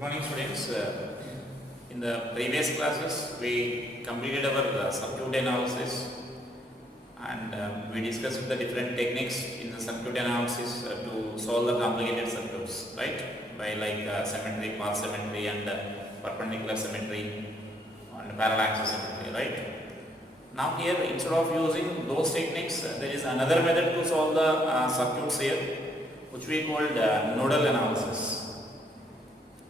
Good morning, students. In the previous classes, we completed our circuit analysis, and we discussed the different techniques in the circuit analysis to solve the complicated circuits, right? By like symmetry, path symmetry, and perpendicular symmetry, and parallax symmetry, right? Now here, instead of using those techniques, there is another method to solve the circuits here, which we called nodal analysis.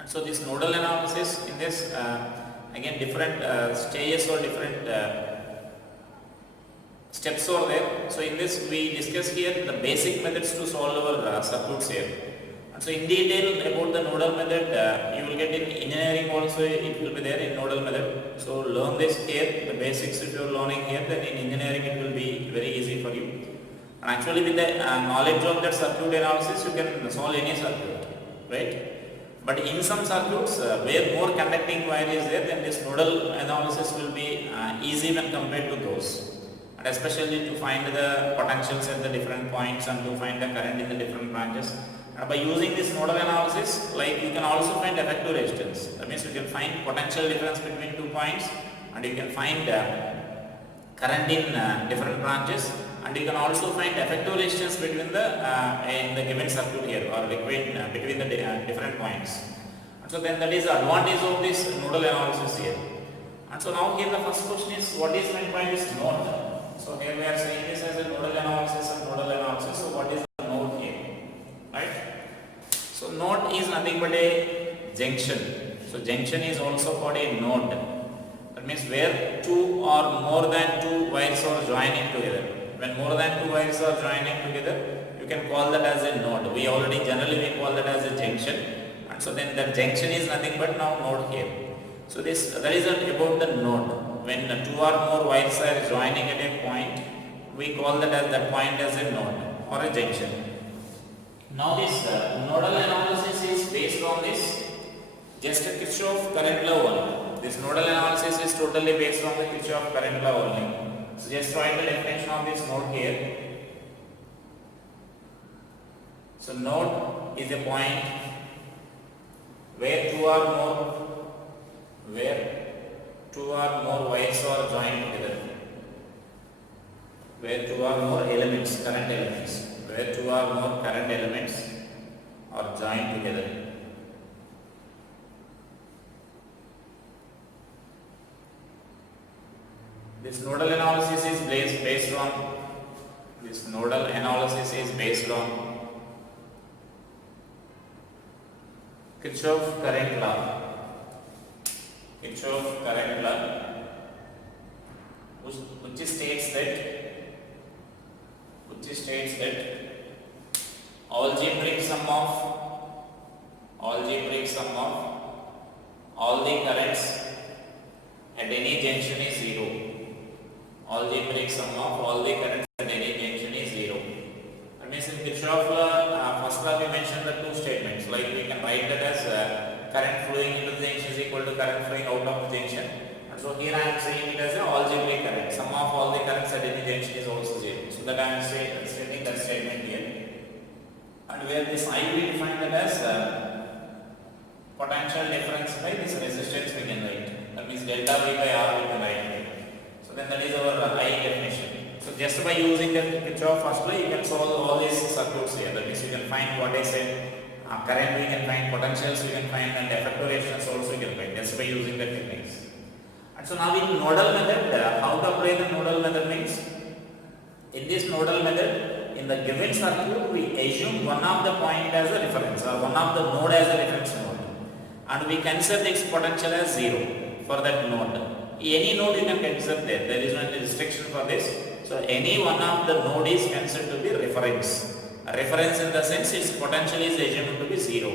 And so this nodal analysis, in this again different stages or different steps are there. So in this we discuss here the basic methods to solve our circuits here. And so in detail about the nodal method, you will get in engineering also, it will be there in nodal method. So learn this here, the basics if you are learning here, then in engineering it will be very easy for you. And actually with the knowledge of that circuit analysis, you can solve any circuit, right? But in some circuits where more conducting wire is there, then this nodal analysis will be easy when compared to those. And especially to find the potentials at the different points and to find the current in the different branches. And by using this nodal analysis, like you can also find effective resistance. That means you can find potential difference between 2 points, and you can find current in different branches, and you can also find effective resistance between the in the given circuit here, or between the different points. And so then that is the advantage of this nodal analysis here. And so now here the first question is, what is meant by this node? So here we are saying this as a nodal analysis and nodal analysis. So what is the node here, right? So node is nothing but a junction. So junction is also called a node. That means where two or more than two wires are joining together. When more than two wires are joining together, you can call that as a node. We generally call that as a junction. And so then that junction is nothing but now node here. So that is about the node. When two or more wires are joining at a point, we call that point as a node or a junction. Now this nodal analysis is based on this just a Kirchhoff current law only. This nodal analysis is totally based on the Kirchhoff current law only. So just write the definition of this node here. So node is a point where two or more wires are joined together. Where two or more elements, current elements, where two or more current elements are joined together. This nodal analysis is based on Kirchhoff current law. Kirchhoff current law, which states that algebraic sum of all the currents at any junction is 0. Algebraic sum of all the currents at any junction is 0. That means in Kirchhoff law, first law we mentioned the two statements. Like we can write that as current flowing into the junction is equal to current flowing out of the junction. And so here I am saying it as an algebraic current. Sum of all the currents at any junction is also 0. So that I am stating that statement here. And where this I we define that as potential difference by this resistance we can write. That means delta V by R we can write here. So then that is our I definition. So just by using the Kirchhoff first law, you can solve all these circuits here. That means you can find what I said. Current we can find, potentials we can find, and effective resistance also we can find just by using the techniques. And so now in nodal method, how to apply the nodal method means, in this nodal method, in the given circuit, we assume one of the point as a reference or one of the node as a reference node, and we consider its potential as 0 for that node. Any node you can consider there. There is no restriction for this. So any one of the node is considered to be reference. A reference in the sense its potential is assumed to be 0.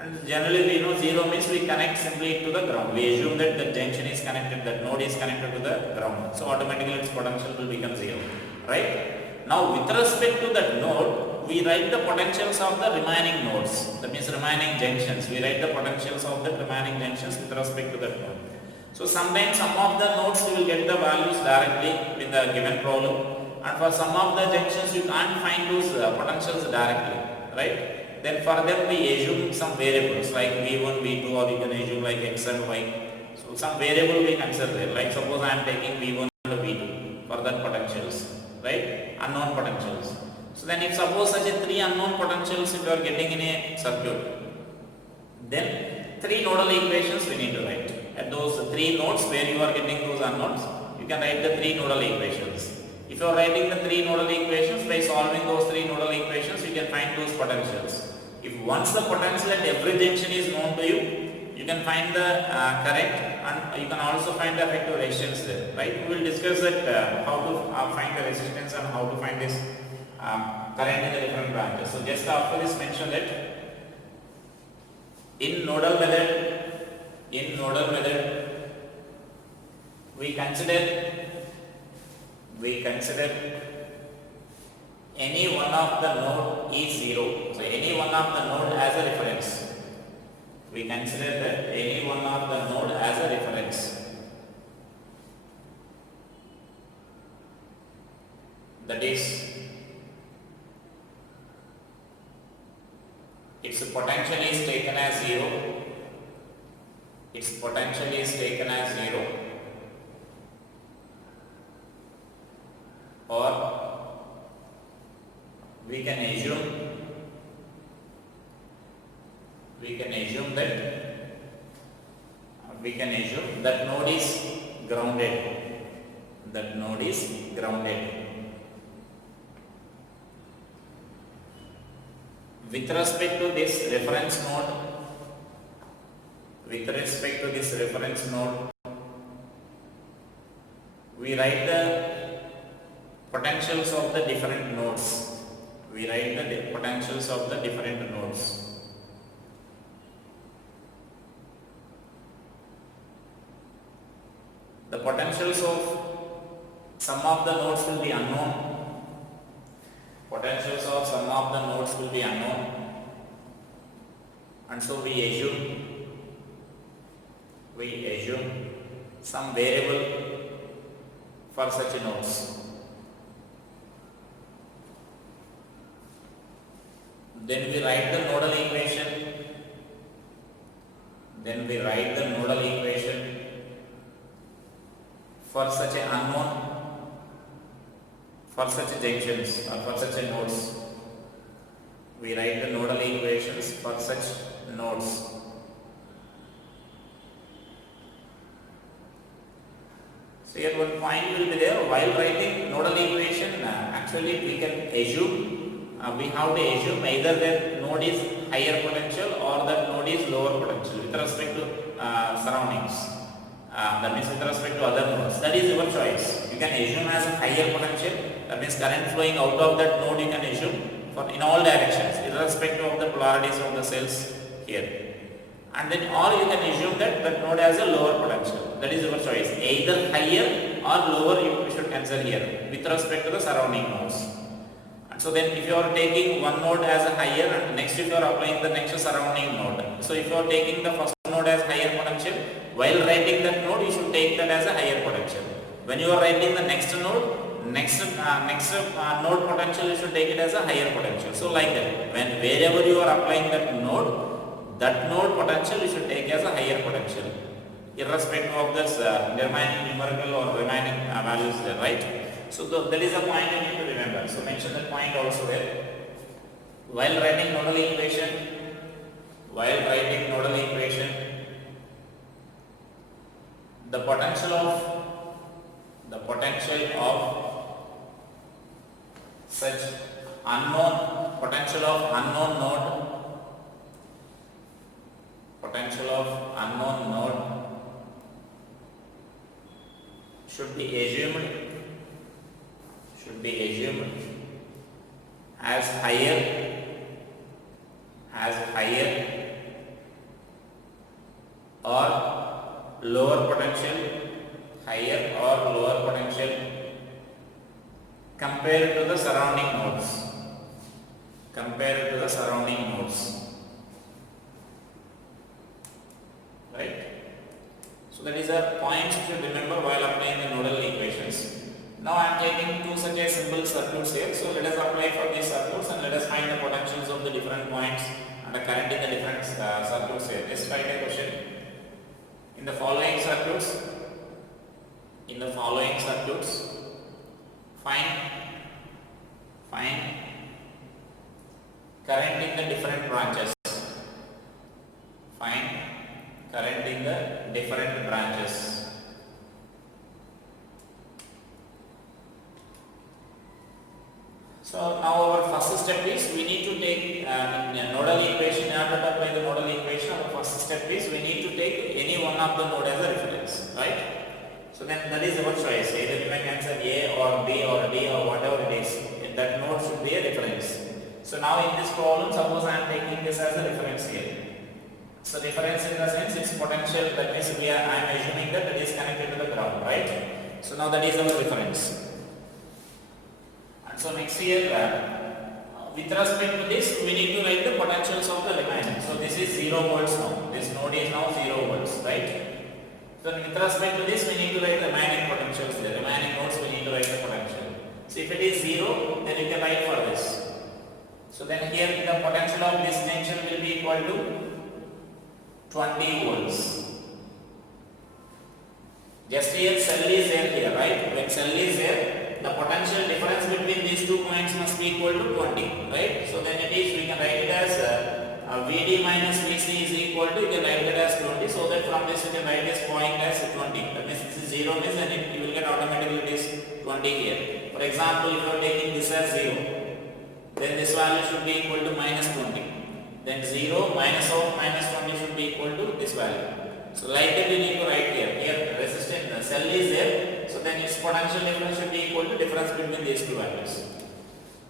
And generally we know 0 means we connect simply to the ground. We assume that the junction is connected, that node is connected to the ground. So automatically its potential will become 0. Right? Now with respect to that node, we write the potentials of the remaining nodes. That means remaining junctions. We write the potentials of the remaining junctions with respect to that node. So sometimes some of the nodes you will get the values directly in the given problem. And for some of the junctions you can't find those potentials directly, right? Then for them we assume some variables like v1, v2, or you can assume like x and y. So some variable we consider there. Like suppose I am taking v1 and v2 for that potentials, right? Unknown potentials. So then if suppose such a three unknown potentials if you are getting in a circuit, then three nodal equations we need to write. At those three nodes where you are getting those unknowns, you can write the three nodal equations. If you are writing the three nodal equations, by solving those three nodal equations, you can find those potentials. If once the potential at every junction is known to you, you can find the current, and you can also find the effective resistance there, right? We will discuss that how to find the resistance and how to find this current in the different branches. So just after this mention that in nodal method, we consider any one of the node is 0. So any one of the node as a reference. We consider that any one of the node as a reference. That is, its potential is taken as 0. Its potential is taken as 0. Or we can assume that node is grounded. That node is grounded. With respect to this reference node, we write the potentials of the different nodes. The potentials of some of the nodes will be unknown. And so we assume some variable for such nodes. Then we write the nodal equation for such an unknown, for such junctions or for such nodes. We write the nodal equations for such nodes. So here one point will be there. While writing nodal equation, actually we can assume, we have to assume either that node is higher potential or that node is lower potential with respect to surroundings. That means with respect to other nodes. That is your choice. You can assume as a higher potential. That means current flowing out of that node you can assume for in all directions, irrespective of the polarities of the cells here. And then or you can assume that that node has a lower potential. That is your choice. Either higher or lower you should consider here with respect to the surrounding nodes. And so then if you are taking one node as a higher, and next if you are applying the next surrounding node. So if you are taking the first node as higher potential, while writing that node you should take that as a higher potential. When you are writing the next node, node potential you should take it as a higher potential. So like that, when wherever you are applying that node potential you should take as a higher potential, irrespective of this remaining numerical or remaining values there, right? So that is a point you need to remember. So mention that point also there. While writing nodal equation, the potential of unknown node should be assumed as higher or lower potential, compared to the surrounding nodes. Right? So that is a point you should remember while applying the nodal equations. now I am taking two such a simple circuits here. So let us apply for these circuits and let us find the potentials of the different points and the current in the different circuits here. Let's write a question. In the following circuits, find current in the different branches. Find current in the different branches. So now our first step is we need to take nodal equation. In order to apply the nodal equation, our first step is we need to take any one of the node as a reference, right? So then that is our choice. Either you may answer A or B or D or whatever it is. That node should be a reference. So now in this problem, suppose I am taking this as a reference here. So reference in the sense its potential, that means I am assuming that it is connected to the ground, right? So now that is our reference. And so next here, with respect to this, we need to write the potentials of the remaining. So this is 0 volts now. This node is now 0 volts, right? So with respect to this, we need to write the remaining potentials. The remaining nodes we need to write the potential. So if it is 0, then you can write for this. So then here the potential of this junction will be equal to 20 volts. Just here cell is there here, right? When cell is there, the potential difference between these 2 points must be equal to 20, right? So then it is, we can write it as Vd minus Vc is equal to, you can write it as 20, so that from this you can write this point as 20. That means this is 0 means then you will get automatically it is 20 here. For example, if you are taking this as 0, then this value should be equal to minus 20. Then 0 minus of minus 20 should be equal to this value. So like that you need to write here. Here resistance, the cell is there, so then its potential difference should be equal to difference between these two values.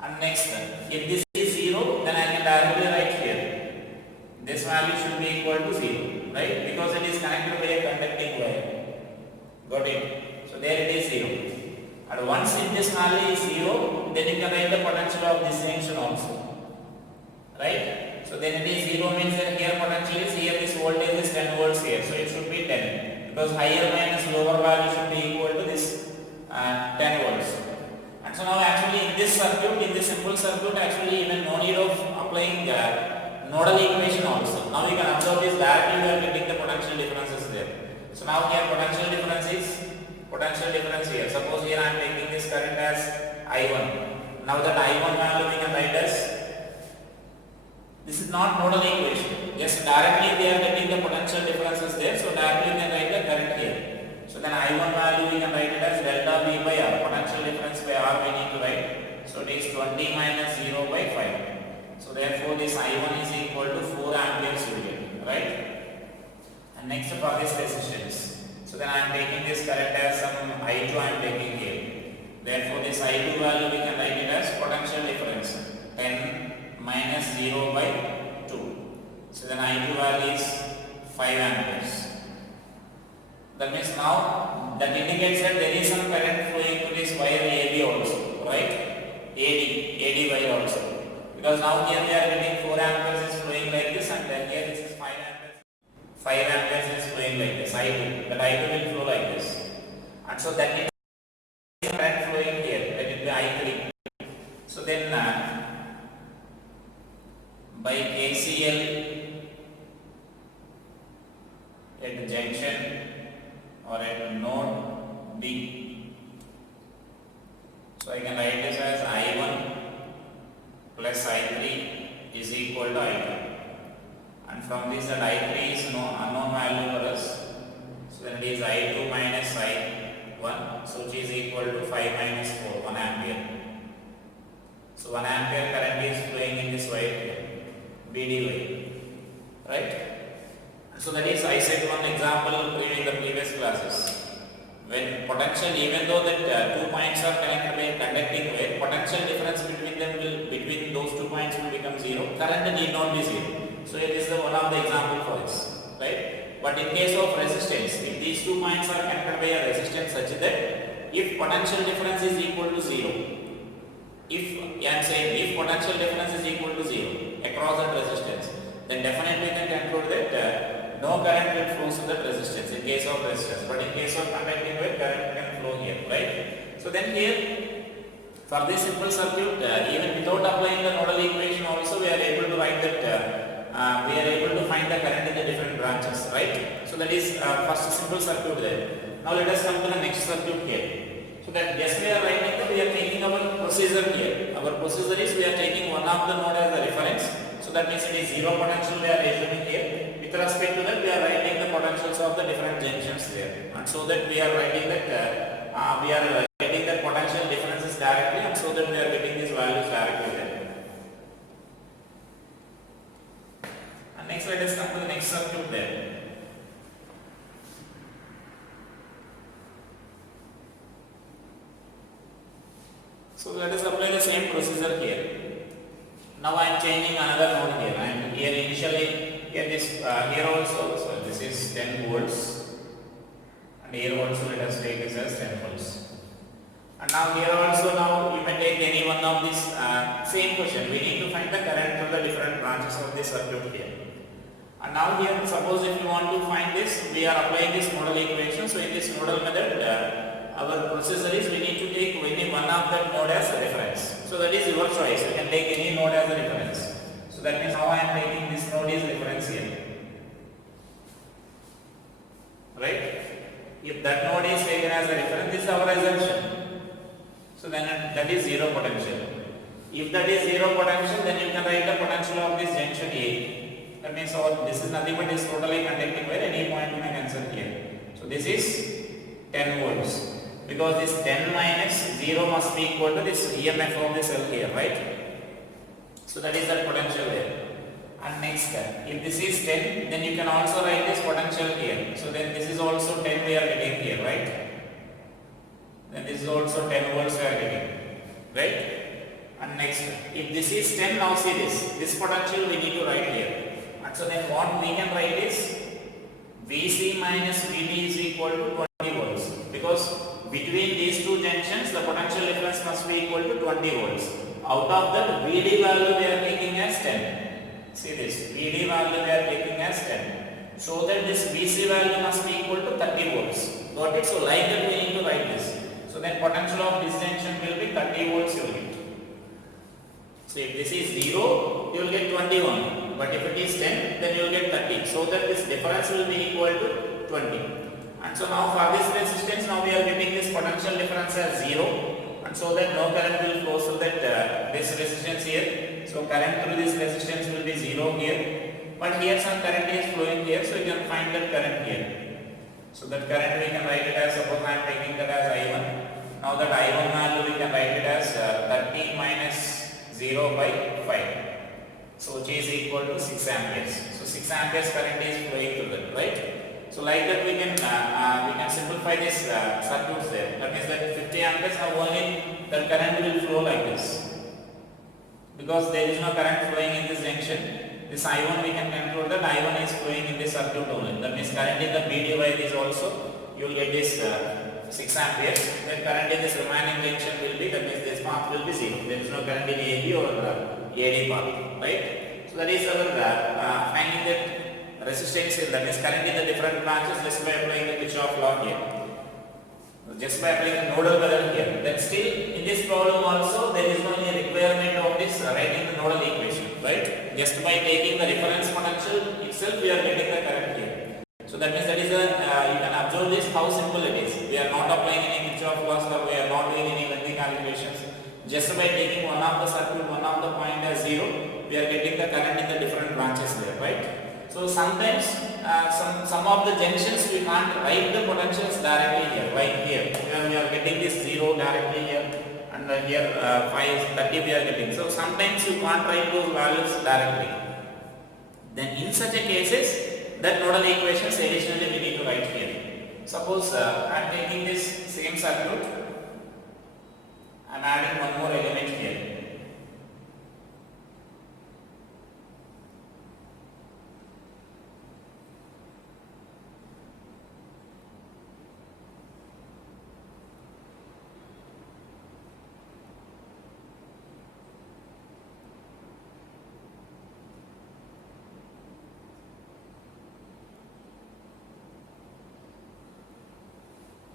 And next, if this is 0, then I can directly write here. This value should be equal to 0, right? Because it is connected by a conducting wire. Got it? So there it is 0. And once if this value is 0, then you can write the potential of this junction also. Right? So then it is 0 means that here potential is here, this voltage is 10 volts here. So it should be 10. Because higher minus lower value should be equal to this 10 volts. And so now actually in this circuit, in this simple circuit, actually even no need of applying nodal equation also. Now you can observe this directly we are getting the potential differences there. So now here potential difference here. Suppose here I am taking this current as I1. Now that I1 value we can write as, this is not nodal equation. Yes, directly they are getting the potential differences there. So directly we can write the current here. So then I1 value we can write it as delta V by R. Potential difference by R we need to write. So it is 20 minus 0 by 5. So therefore this I1 is equal to 4 amperes you get, right? And next for this resistance. So then I am taking this current as some I2 I am taking here. Therefore this I2 value we can write it as potential difference 10 minus 0 by 2. So then I2 value is 5 amperes. That means now that indicates that there is some current flowing to this wire AB also, right? AD wire also. Because now here we are getting 4 amperes is flowing like this, and then here this is 5 amperes. 5 amperes is flowing like this, I2. That I2 will flow like this. And so that is current flowing here, that will be I3. So then by KCL at the junction or at node B, so I can write this as I1 plus I3 is equal to I2, and from this that I3 is no unknown value for us, so then it is I2 minus I1, so which is equal to 5 minus 4, 1 ampere. So 1 ampere current is flowing in this wire, BD wire, right? So that is I said one example in the previous classes. When potential, even though that 2 points are connected by a conducting wire, potential difference between them will, between those 2 points will become 0. Current need not be 0. So it is one of the example for this, right? But in case of resistance, if these 2 points are connected by a resistance such that if potential difference is equal to 0, if I am saying if potential difference is equal to 0 across that resistance, then definitely we can conclude that no current will flow through that resistance in case of resistance, but in case of conducting wire, current can flow here, right? So So then here, for this simple circuit, even without applying the nodal equation also, we are able to write that, we are able to find the current in the different branches, right? So that is first simple circuit there. Now let us come to the next circuit here. So that yes, we are writing that we are taking our procedure here. Our procedure is we are taking one of the node as a reference. So that means it is zero potential we are assuming here. With respect to that, we are writing the potentials of the different junctions there. And so that we are writing that we are getting the potential differences directly, and so that we are getting these values directly there. And next let us come to the next circuit there. So let us apply the same procedure here. Now I am changing another node here, and here initially here this here also, so this is 10 volts, and here also let us take this as 10 volts. And now here also, now you may take any one of these same question. We need to find the current from the different branches of this circuit here. And now here, suppose if you want to find this, we are applying this nodal equation. So in this nodal method, our procedure is we need to take any one of that node as a reference. So that is your choice. You can take any node as a reference. So that means how I am taking this node is reference here. Right? If that node is taken as a reference, this is our assumption. So then that is zero potential. If that is zero potential, then you can write the potential of this junction A. That means this is nothing but is totally conducting wire, any point you may consider here. So this is 10 volts. Because this 10 minus 0 must be equal to this EMF of the cell here, right? So that is that potential there. And next, if this is 10, then you can also write this potential here. So then this is also 10 we are getting here, right? Then this is also 10 volts we are getting, right? And next, if this is 10, now see this potential we need to write here. And so then what we can write is Vc minus Vd is equal to 20 volts. Because between these two junctions, the potential difference must be equal to 20 volts. Out of that, Vd value we are taking as 10. See this, Vd value we are taking as 10. So that this Vc value must be equal to 30 volts. Got it? So like that we need to write this. So then potential of this junction will be 30 volts you will get. So if this is 0, you will get 21. But if it is 10, then you will get 30. So that this difference will be equal to 20. And so now for this resistance, now we are getting this potential difference as 0, and so that no current will flow through that this resistance here. So current through this resistance will be 0 here, but here some current is flowing here, so you can find that current here. So that current we can write it as, suppose I am taking that as I1. Now that I1 value we can write it as 30 minus 0 by 5. So which is equal to 6 amperes. So 6 amperes current is flowing through that, right? So like that we can simplify this circuits there. That means that 50 amperes now only the current will flow like this. Because there is no current flowing in this junction. This I1 we can conclude that I1 is flowing in this circuit only. That means current in the B wire is also, you will get this 6 amperes. Then current in this remaining junction will be, that means this path will be 0. There is no current in AB or AD path, right? So that is our finding that resistance here, that is current in the different branches just by applying the Kirchhoff law here. Just by applying the nodal method here. Then still in this problem also there is no any requirement of this writing the nodal equation, right? Just by taking the reference potential itself we are getting the current here. So that means that is you can observe this how simple it is. We are not applying any Kirchhoff laws or we are not doing any lengthy calculations. Just by taking one of the circuit, one of the point as 0, we are getting the current in the different branches there, right? So sometimes some of the junctions we can't write the potentials directly here, like here. We are getting this 0 directly here, and here 5, 30 we are getting. So sometimes you can't write those values directly. Then in such a cases, that nodal equations additionally we need to write here. Suppose I am taking this same circuit, I am adding one more element here.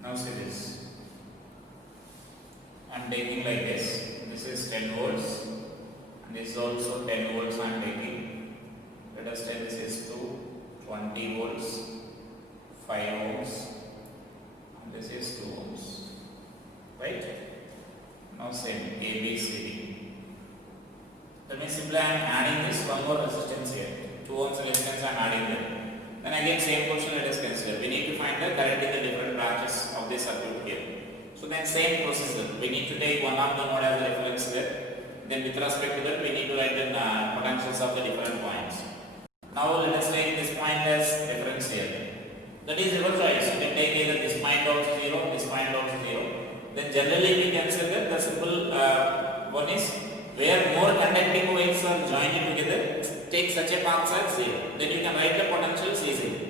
Now see this. am taking like this. This is 10 volts and this is also 10 volts I am taking. Let us take this is 20 volts, 5 ohms and this is 2 ohms. Right? Now same A, B, C, D. That means simply I am adding this one more resistance here. 2 ohms resistance I am adding there. Then again same question let us consider. We need to find the current in the different branches of this circuit here. So then same procedure. We need to take one of the node as a reference there. Then with respect to that we need to write the potentials of the different points. Now let us take this point as reference here. That is your choice. You can take either this point also 0, this point also 0. Then generally we consider the simple one is where more conducting coils are joined together, take such a path as 0. Then you can write the potentials easily.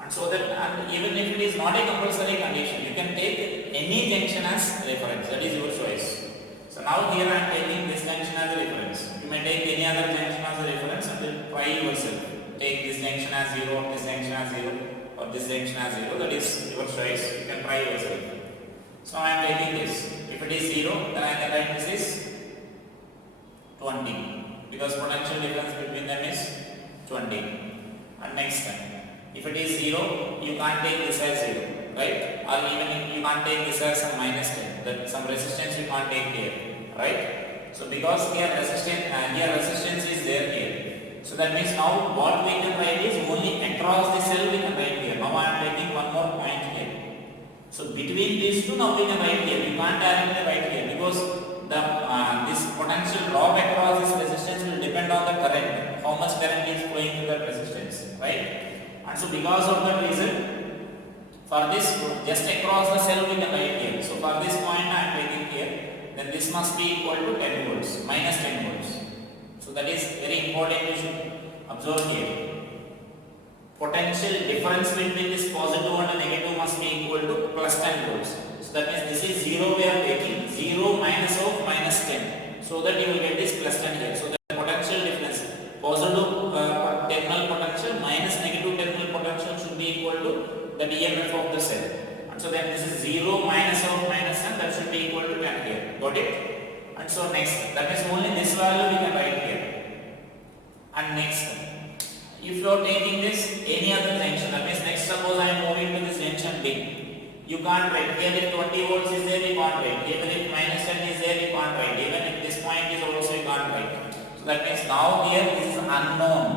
And so that, and even if it is not a compulsory condition, you can take any junction as reference. That is your choice. So now here I am taking this junction as a reference. You may take any other junction as a reference and then try yourself. Take this junction as 0, or this junction as 0, or this junction as 0. That is your choice. You can try yourself. So I am taking this. If it is 0, then I can write this is 20 because potential difference between them is 20. And next time, if it is 0, you can't take this as 0, right? Or even if you can't take this as some minus 10, that some resistance you can't take here, right? So because here resistance is there here. So that means now what we can write is only across the cell we can write here. Now I am taking one more point here. So between these two now we can write here. You can't directly write here because the this potential drop across this resistance will depend on the current. How much current is flowing through that resistance, right? And so because of that reason, for this just across the cell we can write here. So for this point I am taking here, then this must be equal to 10 volts, minus 10 volts. So that is very important you should observe here. Potential difference between this positive and the negative must be equal to plus 10 volts. So that means this is 0 we are taking, 0 minus of minus 10. So that you will get this plus 10 here. So the potential difference, positive terminal potential minus negative terminal potential should be equal to the EMF of the cell. And so then this is 0 minus of minus 10, that should be equal to 10 here. Got it? And so next, that means only this value we can write here. And next, if you are taking this any other junction, that means next suppose I am moving to this junction B, you can't write. Here if 20 volts is there, you can't write. Even if minus 10 is there, you can't write. Even if this point is also, you can't write. So that means now here this is unknown.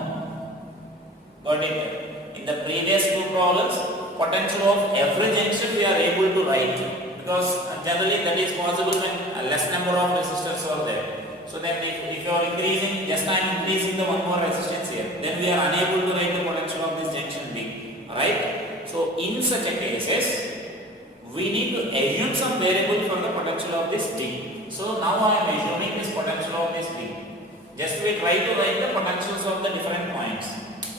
Got it? In the previous two problems, potential of every junction we are able to write because generally that is possible when a less number of resistors are there. So then if you are increasing, just I am increasing the one more resistance here, then we are unable to write the potential of this junction B, right? So in such a cases, we need to assume some variable for the potential of this D. So now I am assuming this potential of this D. Just we try to write the potentials of the different points.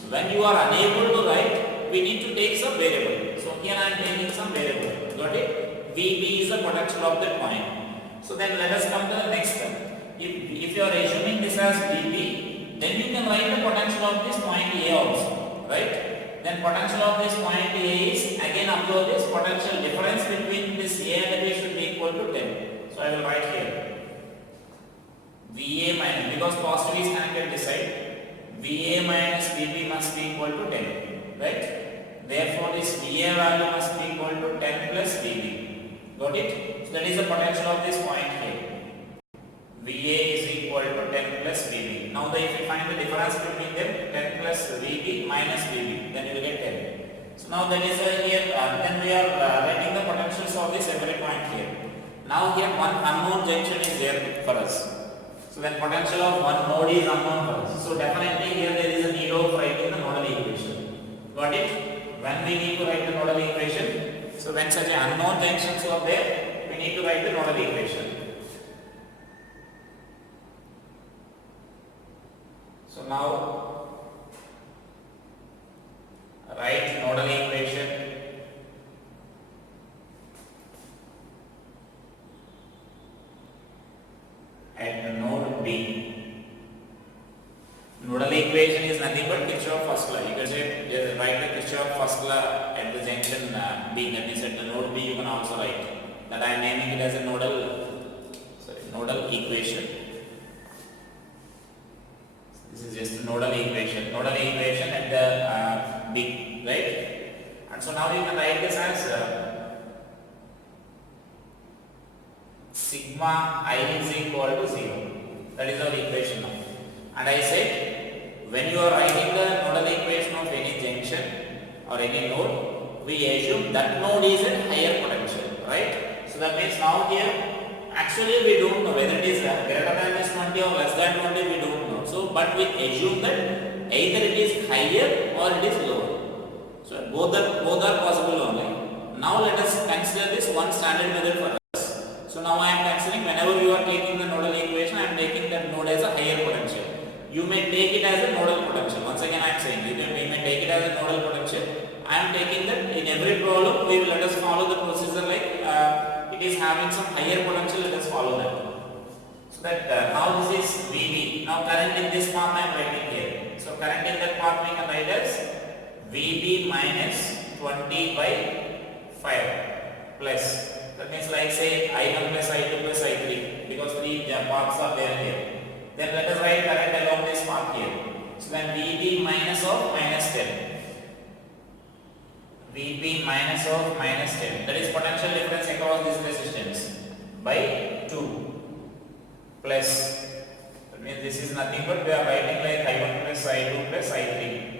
When you are unable to write, we need to take some variable. So here I am taking some variable. Got it? VB is the potential of that point. So then let us come to the next step. If you are assuming this as VB, then you can write the potential of this point A also, right? Then potential of this point A is, again observe this potential difference between this A and B should be equal to 10. So I will write here VA minus, because positive is connected this side, VA minus VB must be equal to 10, right? Therefore this VA value must be equal to 10 plus VB. Got it? So that is the potential of this point here. VA is equal to 10 plus VB. Now if you find the difference between them, 10 plus VB minus VB, then you will get 10. So now that is here, then we are writing the potentials of this every point here. Now here one unknown junction is there for us. So then potential of one node is unknown for us. So definitely here there is a need of writing the nodal equation. Got it? When we need to write the nodal equation, so when such an unknown junctions are there, we need to write the nodal equation. So now write nodal equation at node B. Nodal equation is nothing but Kirchhoff first law. You can say write the Kirchhoff first law at the junction B. That means at the node B you can also write. That I am naming it as a nodal nodal equation. This is just nodal equation at the B, right? And so now you can write this as sigma I is equal to 0. That is our equation now. And I said, when you are writing the nodal equation of any junction or any node, we assume that node is a higher potential, right? So that means now here, actually we don't know whether it is greater than this 20 or less than 20, we don't know. So, but we assume that either it is higher or it is lower. So both are possible only. Now let us consider this one standard method for us. So now I am considering whenever you are taking the nodal equation, I am taking that node as a higher potential. You may take it as a nodal potential. Once again I am saying, we may take it as a nodal potential. I am taking that in every problem, we will let us follow the procedure like it is having some higher potential, let us follow that. So that now this is VB. Now current in this path I am writing here. So current in that path we can write as VB minus 20 by 5 plus. That means like say I1 plus I2 plus I3 because three paths are there here. Then let us write current along this path here. So then VB minus of minus 10. VB minus of minus 10. That is potential difference across this resistance by 2 plus. That means this is nothing but we are writing like I1 plus I2 plus I3.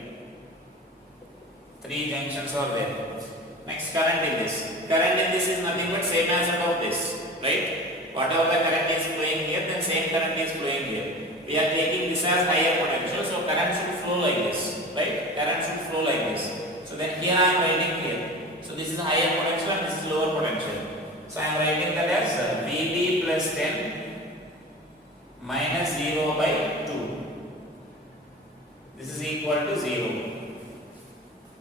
Three junctions are there. Next current in this. Current in this is nothing but same as above this, right? Whatever the current is flowing here, then same current is flowing here. We are taking this as higher potential, so current should flow like this, right? Current should flow like this. So then here I am writing here. So this is higher potential and this is lower potential. So I am writing that as VB plus 10 minus 0 by 2. This is equal to 0.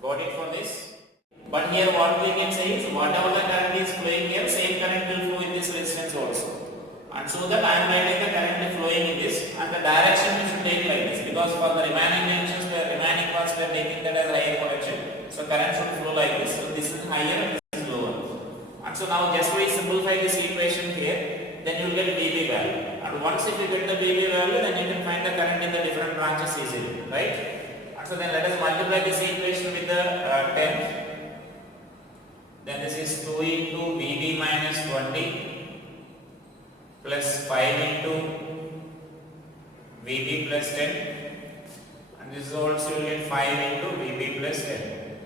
Got it for this? But here what we can say is whatever the current is flowing here, same current will flow in this resistance also. And so that I am writing the current flowing in this and the direction we should take like this because for the remaining junctions, the remaining parts we are taking that as higher potential. So current should flow like this. So this is higher and this is lower. And so now just we simplify this equation here, then you will get VB value. And once if you get the VB value, then you can find the current in the different branches easily, right? And so then let us multiply this equation with the 10. Then this is 2 into VB minus 20 plus 5 into VB plus 10 and this is also you will get 5 into VB plus 10.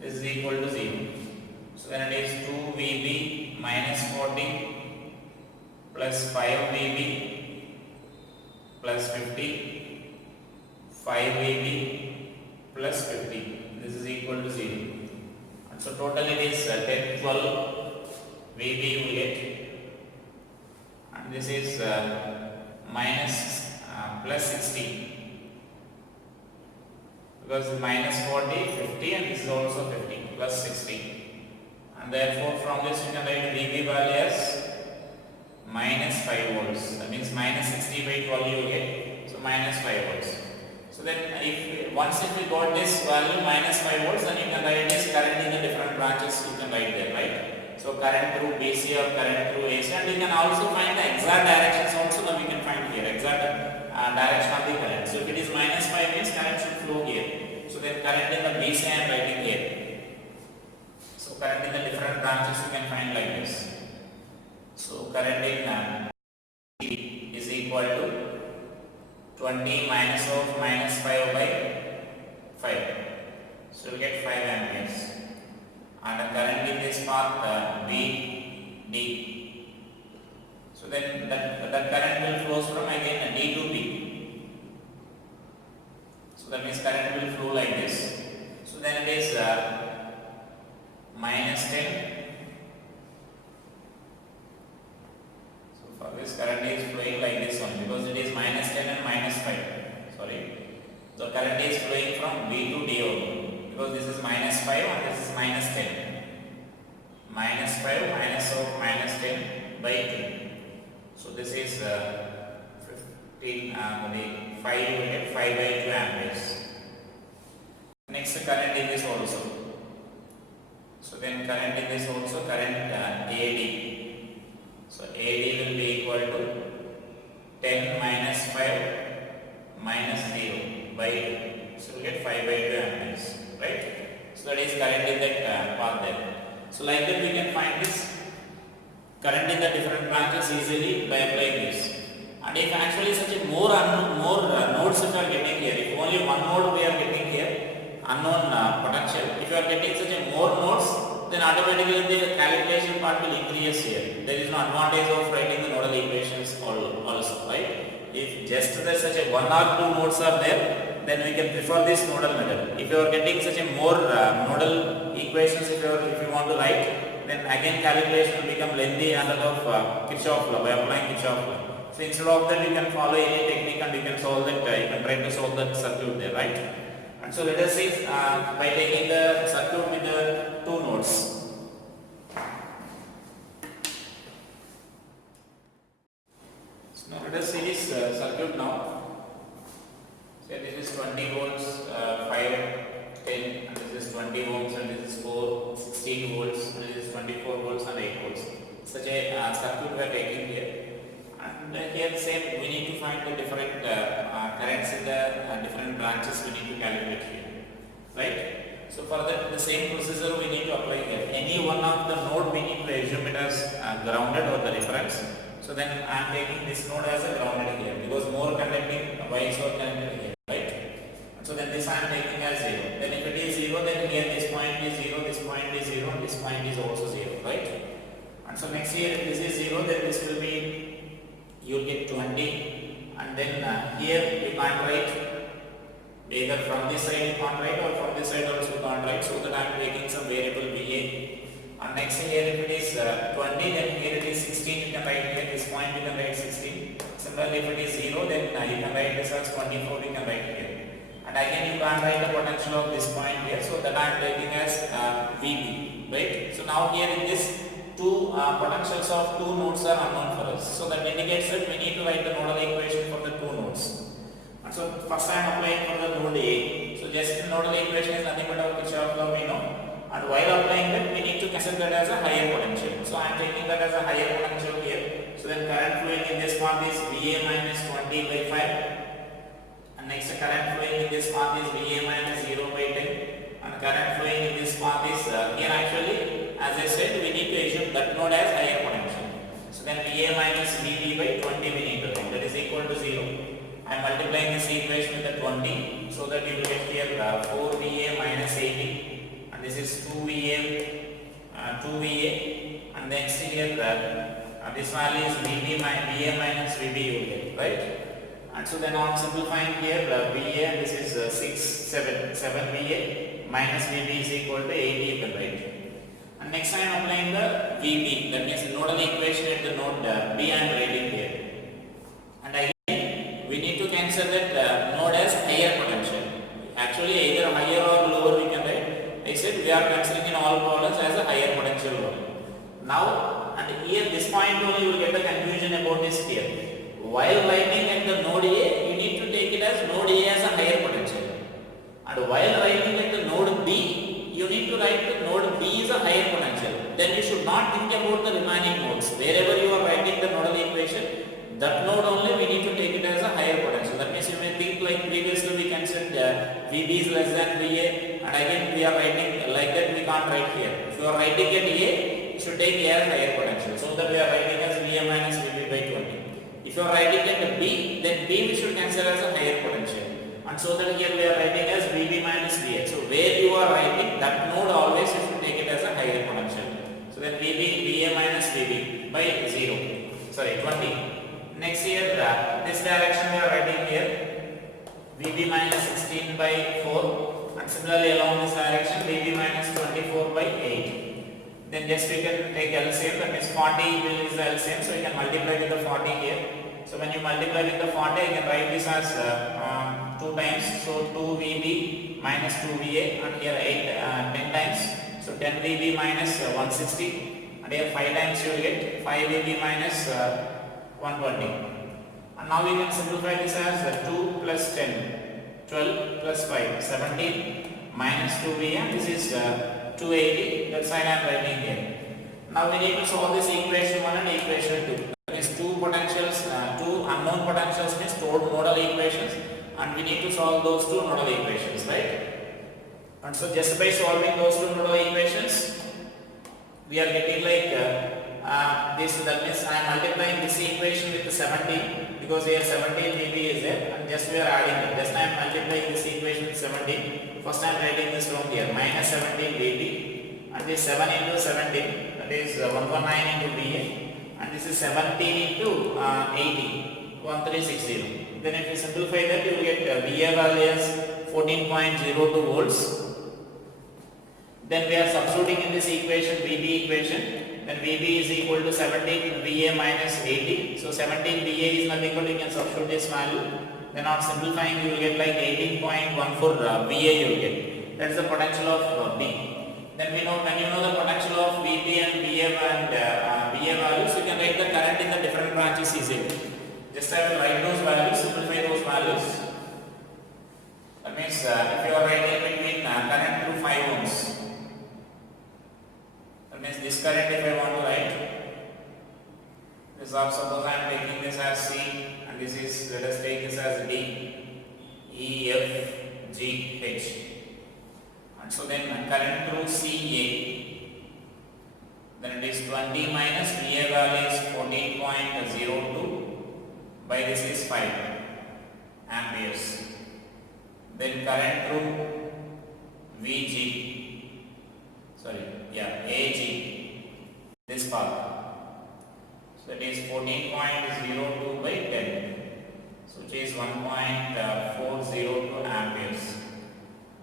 This is equal to 0. So then it is 2 VB minus 40 plus 5 VB plus 50, 5 VB plus 50. This is equal to 0. And so total it is 10, 12 VB you will get. And this is minus plus 60 because minus 40, 50 and this is also 50 plus 60 and therefore from this you can write VB value as minus 5 volts. That means minus 60 by 12 you will get. So minus 5 volts. So then once we got this value minus 5 volts, then you can write this current in the different branches you can write there, right? So current through BC or current through AC and you can also find the exact directions also that we can find here, exact direction of the current. So if it is minus 5 means current should flow here. So then current in the BC I am writing here. So current in the different branches you can find like this. So current in B is equal to 20 minus of minus 5 by 5. So you get 5 amperes. And the current in this path BD. So then that current will flows from again D to B. So that means current will flow like this. So then it is minus 10. So for this current is flowing like this one because it is minus 10 and minus 5. Sorry. So current is flowing from B to D only. Because this is minus 5 and this is minus 10. Minus 5 minus of minus 10 by 2. So this is 15, the 5 you will get 5 by 2 amperes. Next current in this also. So then current in this also current AD. So So AD will be equal to 10 minus 5 minus 0 by 2. So we get 5 by 2 amperes, right? So that is current in that path there. So like that we can find this current in the different branches easily by applying this. And if actually such a more nodes if you are getting here, if only one node we are getting here, unknown potential, if you are getting such a more nodes, then automatically the calculation part will increase here. There is no advantage of writing the nodal equations also, right? If just there such a one or two nodes are there, then we can prefer this nodal method. If you are getting such a more nodal equations, if you want to write, then again calculation will become lengthy under of Kirchhoff law by applying Kirchhoff law. So instead of that, you can follow any technique and you can solve that. You can try to solve that circuit there, right? And so let us see by taking the circuit with the two nodes. So now let us see this circuit now. So this is 20 volts, 5, 10, and this is 20 volts, and this is 4, 16 volts, and this is 24 volts and 8 volts. Such a circuit we are taking here. And here same, we need to find the different currents in the different branches we need to calculate here, right? So for that the same procedure we need to apply here. Any one of the node we need to assume it as grounded or the reference. So then I am taking this node as a grounded here because more conducting wires are connected here, right? And so then this I am taking as 0. Then if it is 0, then here this point is 0, this point is 0, and this point is also 0, right? And so next here if this is 0, then this will be, you will get 20, and then here you can't write either from this side you can't write or from this side also you can't write, so that I am taking some variable VA. And next here if it is 20, then here it is 16, you can write here this point you can write 16. Similarly if it is 0, then you can write this as 24, you can write here. And again you can't write the potential of this point here, so that I am taking as VB, right? So now here in this two potentials of two nodes are unknown for us. So that indicates that we need to write the nodal equation for the two nodes. And so first I am applying for the node A. So just the nodal equation is nothing but our Kirchhoff law we know. And while applying that, we need to consider that as a higher potential. So I am taking that as a higher potential here. So then current flowing in this path is VA minus 20 by 5. And next current flowing in this path is VA minus 0 by 10. And current flowing in this path is here actually, as I said, we need to assume that node as higher potential. So then VA minus VB by 20 we need to write, that is equal to 0. I am multiplying this equation with the 20, so that you will get here 4VA minus 80, and this is 2VA, and next here this value is VA minus VB you will get, right? And so then on simplifying here VA, this is 7 VA minus VB is equal to 80 you can write. And next I am applying the VB, that means the nodal equation at the node B I am writing here. And again we need to consider that node as higher potential. Actually either higher or lower we can write. I said we are considering in all problems as a higher potential one. Now and here this point only you will get the confusion about this here. While writing at the node A, you need to take it as node A as a higher potential. And while writing at the node B, you need to write the node B is a higher potential. Then you should not think about the remaining nodes. Wherever you are writing the nodal equation, that node only we need to take it as a higher potential. That means you may think like previously we considered VB is less than VA, and again we are writing like that, we can't write here. If you are writing at A, you should take A as higher potential. So that we are writing as VA minus VB by 20. If you are writing at B, then B we should consider as a higher potential. And so that here we are writing as VB minus VA. So where you are writing, that node always you should take it as a higher potential. So then VA minus VB by 20. Next here, this direction we are writing here, VB minus 16 by 4. And similarly along this direction, VB minus 24 by 8. Then just we can take LCM, that means 40 is the LCM, so you can multiply with the 40 here. So when you multiply with the 40, you can write this as 2 times, so 2VB minus 2VA, and here 10 times, so 10 VB minus 160, and here 5 times you will get 5 VB minus 120. And now we can simplify this as 2 plus 10, 12 plus 5, 17 minus 2VA, this is 280, that side I am writing here. Now we need to solve this equation 1 and equation 2. That is two potentials, two unknown potentials means two nodal equations, and we need to solve those two nodal equations, right? And so just by solving those two nodal equations, we are getting like this. That means I am multiplying this equation with 17 because here 17 dB is there, and just we are adding it. Just I am multiplying this equation with 17. First I am writing this from here minus 17 dB, and this 7 into 17, that is 119 into VA, and this is 17 into 80, 1360. Then if you simplify that, you will get VA value as 14.02 volts. Then we are substituting in this equation VB equation. Then VB is equal to 17 VA minus 80. So 17 VA is nothing but you can substitute this value. Then on simplifying you will get like 18.14 VA you will get. That is the potential of B. Then we know, when you know the potential of VB and VA values, you can write the current in the different branches easily. Just have to write those values, simplify those values. That means if you are writing between current through 5 ohms, that means this current if I want to write, this suppose I am taking this as C and this is, let us take this as D, E, F, G, H. And so then current through CA, then it is 20 minus VA value is 14.02 by this is 5 amperes. Then current through AG, this part. So it is 14.02 by 10, so which is 1.402 amperes.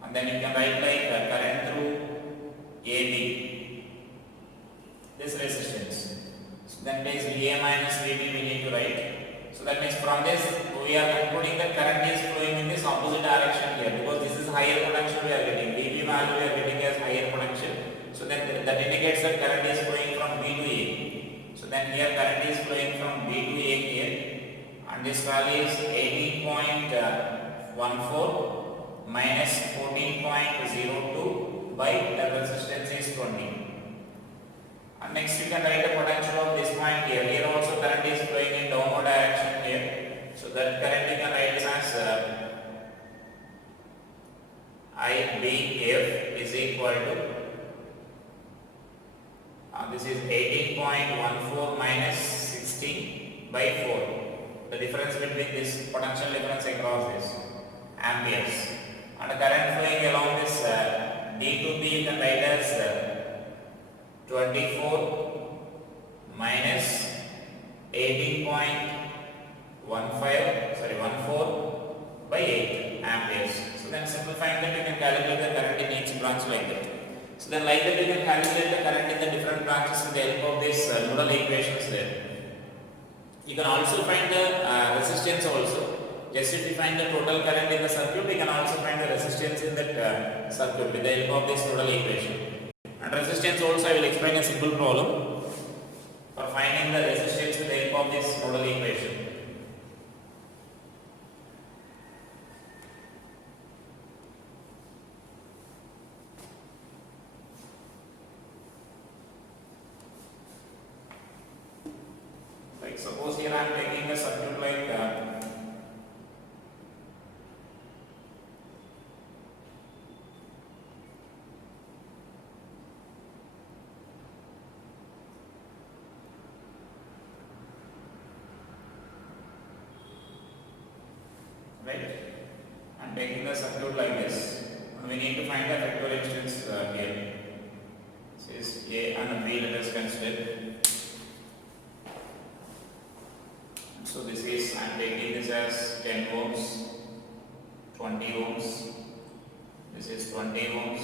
And then you can write like current through AB, this resistance. So then it is VA minus VB we need to write. So that means from this we are concluding that current is flowing in this opposite direction here, because this is higher potential we are getting. VB value we are getting as higher potential. So then that indicates that current is flowing from B to A. So then here current is flowing from B to A here, and this value is 18.14 minus 14.02 by the resistance is 20. And next you can write the potential of this point here. Here also current is flowing in downward direction here. So that current you can write as IBF is equal to this is 18.14 minus 16 by 4. The difference between this potential difference across this amperes. And the current flowing along this D to B you can write as 24 minus 14 by 8 amperes. So then simplifying that you can calculate the current in each branch like that. So then like that you can calculate the current in the different branches with the help of these nodal equations there. You can also find the resistance also. Just if you find the total current in the circuit, we can also find the resistance in that circuit with the help of this nodal equation. And resistance also I will explain a simple problem for finding the resistance with the help of this nodal equation. Like suppose here I am taking a circuit like right? I'm taking the circuit like this, and we need to find the vector resistance here. This is A and B, let us consider. So this is, I am taking this as 10 ohms, 20 ohms, this is 20 ohms,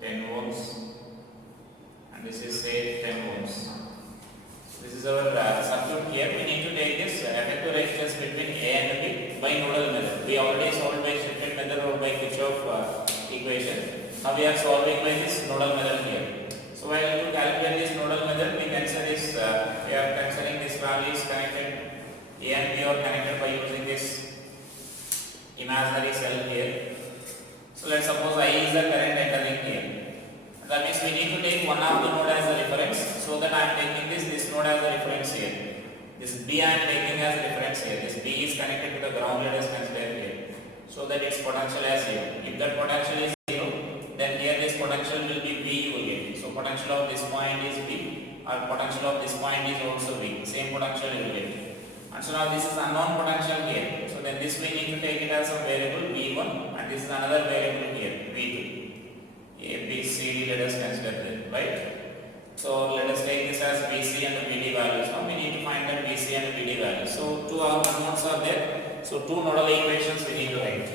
10 ohms, and this is say 10 ohms. This is our circuit here. We need to take this effective resistance between A and B by nodal method. We already solved by shifted method or by Kirchhoff equation. Now we are solving by this nodal method here. So while to calculate this nodal method, we consider this. We are considering this value is connected. A and B are connected by using this imaginary cell here. So let's suppose I is the current entering here. That means we need to take one of the node as a reference so that I am taking this node as a reference here. This B I am taking as reference here. This B is connected to the ground, let us consider here. So that its potential as 0. If that potential is 0, then here this potential will be V you will get. So potential of this point is V, or potential of this point is also V. Same potential you will get. And so now this is unknown potential here. So then this we need to take it as a variable V1, and this is another variable here, V2. A, B, C, D, let us consider that, right? So let us take this as VC and VD values. Now we need to find that VC and VD values. So two unknowns are there. So two nodal equations we need to write.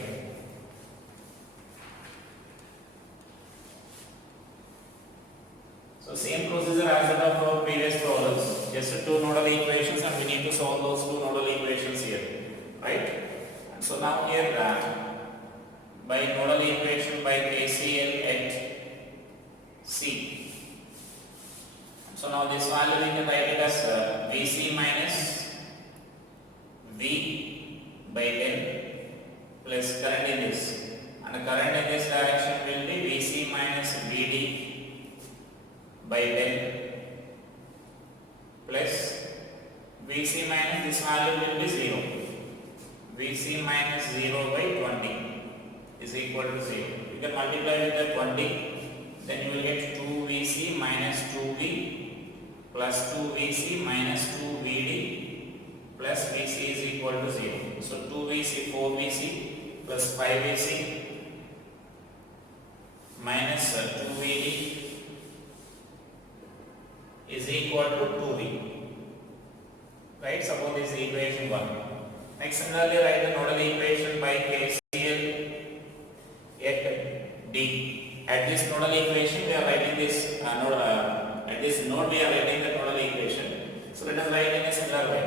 So same procedure as that of our previous problems. Just two nodal equations, and we need to solve those two nodal equations here, right? And so now here by nodal equation by KCL at C. So now this value we can write it as VC minus V by 10 plus current in this, and the current in this direction will be VC minus VD by 10 plus VC minus this value will be 0. VC minus 0 by 20 is equal to 0. You can multiply with the 20, then you will get 2VC minus 2V plus 2VC minus 2VD plus VC is equal to 0. So 2VC 4VC plus 5VC minus 2VD is equal to 2V. Right? Suppose this is equation 1. Next, similarly write the nodal equation by KCL at D. At this nodal equation we are writing this at this node we are writing the nodal equation. So let us write in a similar way.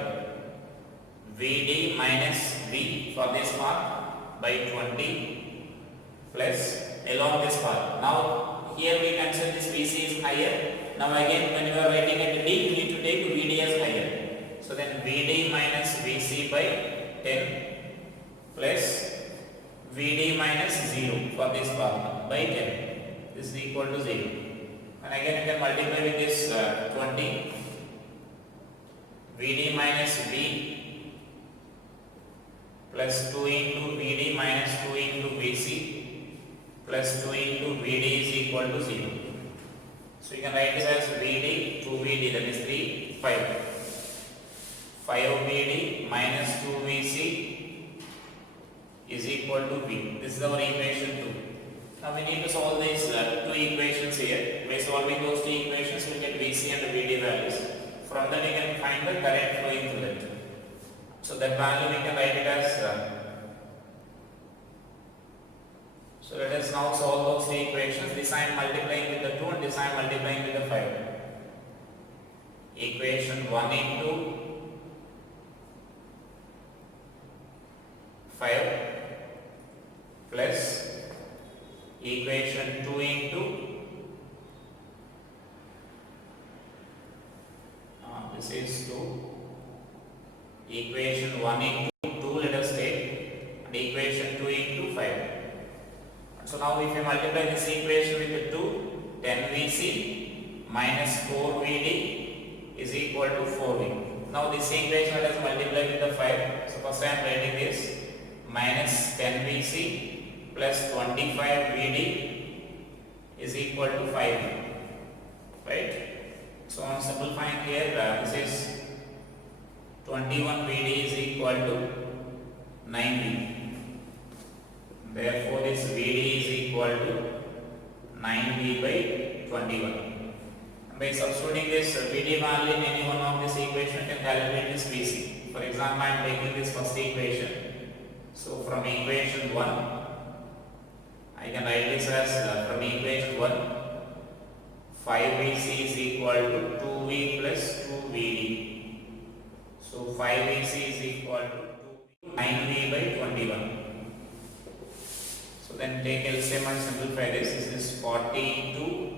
VD minus V for this part by 20 plus along this part. Now here we consider this VC is higher. Now again when you are writing at D, you need to take VD as higher. So then VD minus VC by 10 plus VD minus 0 for this part by 10. This is equal to 0. And again you can multiply with this 20. VD minus V plus 2 into VD minus 2 into VC plus 2 into VD is equal to 0. So you can write this as VD, 2VD, that is 3, 5. 5VD minus 2VC is equal to V. This is our equation 2. Now we need to solve these two equations here. By solving those two equations, we get VC and VD values. From that, we can find the current flowing through it. So that value we can write it as. So let us now solve those two equations. This I am multiplying with the 2 and this I am multiplying with the 5. Equation 1 into 5 plus equation 2 into this is 2, equation 1 into 2 let us take, and equation 2 into 5. And so now if you multiply this equation with the 2, 10VC minus 4VD is equal to 4V. Now this equation let us multiply with the 5. So first I am writing this minus 10VC plus 25VD is equal to 5V. Right? So on simplifying here, this is 21VD is equal to 9V. Therefore, this VD is equal to 9V by 21. And by substituting this VD value in any one of this equation, you can calculate this VC. For example, I am taking this first equation. So from equation 1, I can write this as from equation 1, 5VC is equal to 2V plus 2VD. So 5VC is equal to 9V by 21. So then take LCM and simplify this. This is 42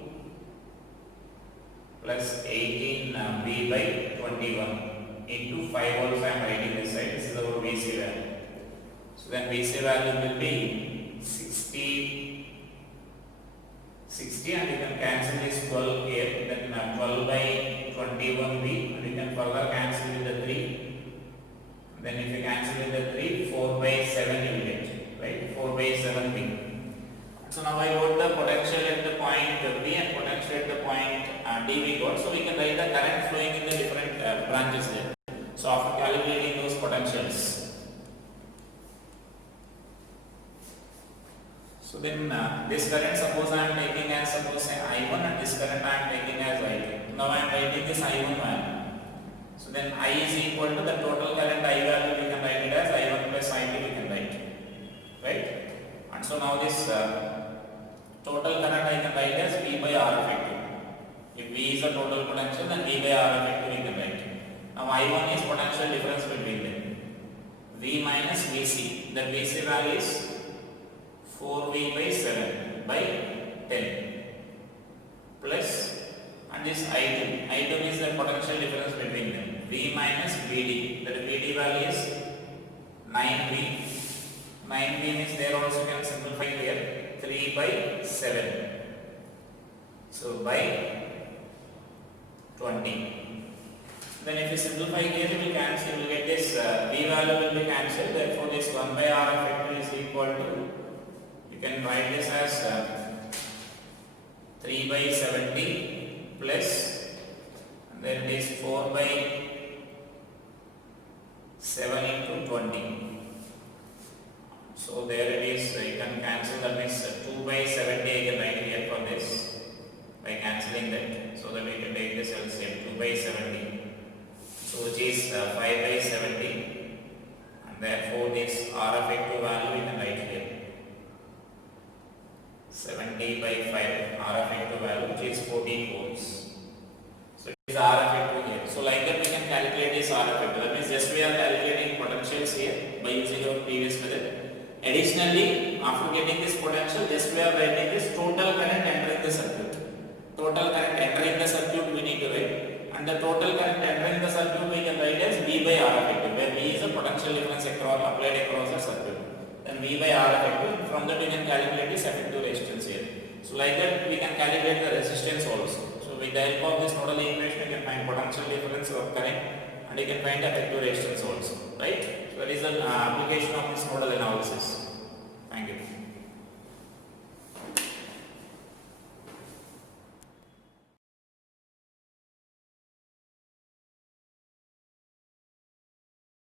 plus 18V by 21 into 5 also I am writing this side. This is our VC value. So then VC value will be 60 and you can cancel this 12 here, then 12 by 21V, and you can further cancel with the 3. Then if you cancel with the 3, 4 by 7 you will get, right? 4 by 7V. So now I got the potential at the point V and potential at the point D we got. So we can write the current flowing in the different branches there. So after calculating those potentials, so then this current, suppose I am taking as say I1, and this current I am taking as I2. Now I am writing this I1 value. So then I is equal to the total current I value, we can write it as I1 plus I2 we can write, right? And so now this total current I can write as V by R effective. If V is the total potential, then V by R effective we can write. Now I1 is potential difference between them. V minus Vc. The Vc value is 4V by 7 by 10 plus, and this I2. I2 is the potential difference between them. V minus Vd. That Vd value is 9V. 9V means there also you can simplify here. 3 by 7. So by 20. Then if you simplify here, you will cancel, you will get this V value will be cancelled. Therefore, this 1 by R effective is equal to, you can write this as 3 by 70 plus, and then it is 4 by 7 into 20. So there it is, you can cancel, that means 2 by 70 I can write here for this by cancelling that, so that we can take this LCM 2 by 70, so which is 5 by 70, and therefore this R effective value we can write here 70 by 5 R effective value, which is 14 volts. So it is R effective here. So like that we can calculate this R effective. That means just we are calculating potentials here by using our previous method. Additionally, after getting this potential, just we are writing this total current entering the circuit. Total current entering the circuit we need to write, and the total current entering the circuit we can write as V by R effective, where V is a potential difference applied across the circuit. Then V by R effective, from that we can calculate this effective resistance here. So like that we can calculate the resistance also. So with the help of this nodal equation, you can find potential difference of current, and you can find effective resistance also, right? So that is the application of this nodal analysis. Thank you.